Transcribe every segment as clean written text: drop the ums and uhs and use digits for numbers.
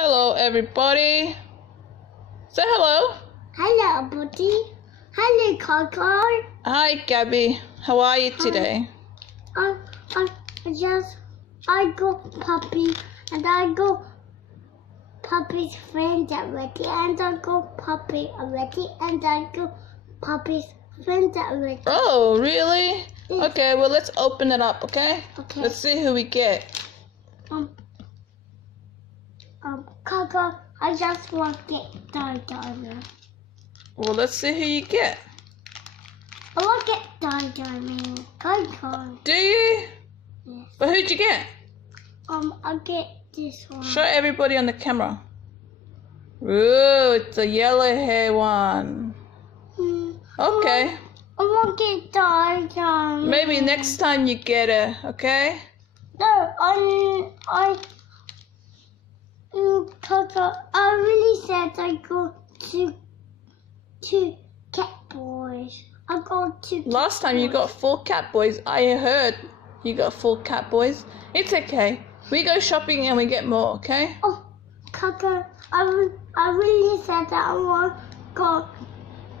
Hello, everybody. Say hello. Hello, buddy. Hello, Koko. Hi, Gabby. How are you today? I got puppy, and I got puppy's friend already, and I got puppy already, and I got puppy's friend already. Oh, really? Yes. Okay, well, let's open it up, okay? Okay. Let's see who we get. Koko, I just want to get Diamond. Well, let's see who you get. I want to get Diamond. Koko. Do you? Yes. But who'd you get? I'll get this one. Show everybody on the camera. Ooh, it's a yellow hair one. Okay. I want to get Diamond. Maybe next time you get her, okay? No, Koko, I really said I got two cat boys. I got two. Last time you got 4 cat boys. I heard you got 4 cat boys. It's okay. We go shopping and we get more, okay? Oh, Koko, I really said that I want to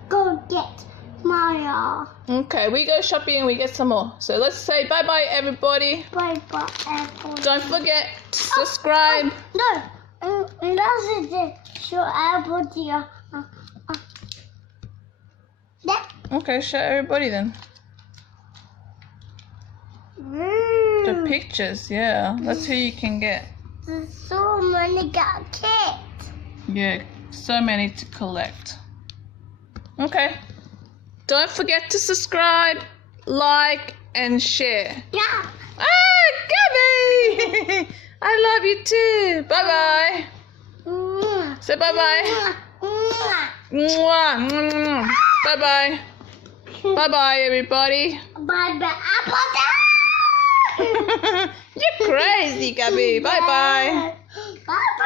go get Maya. Okay, we go shopping and we get some more. So let's say bye-bye, everybody. Bye bye, everybody. Don't forget to subscribe. No, that's it. Show everybody. Okay, show everybody then. The pictures, yeah. That's who you can get. There's so many got kids. Yeah, so many to collect. Okay. Don't forget to subscribe, like, and share. Yeah. Ah, Gabby! I love you too. Bye-bye. Say bye-bye. Mwah. Mwah. Bye-bye. Bye-bye, everybody. Bye-bye. You're crazy, Gabby. Bye-bye. Bye.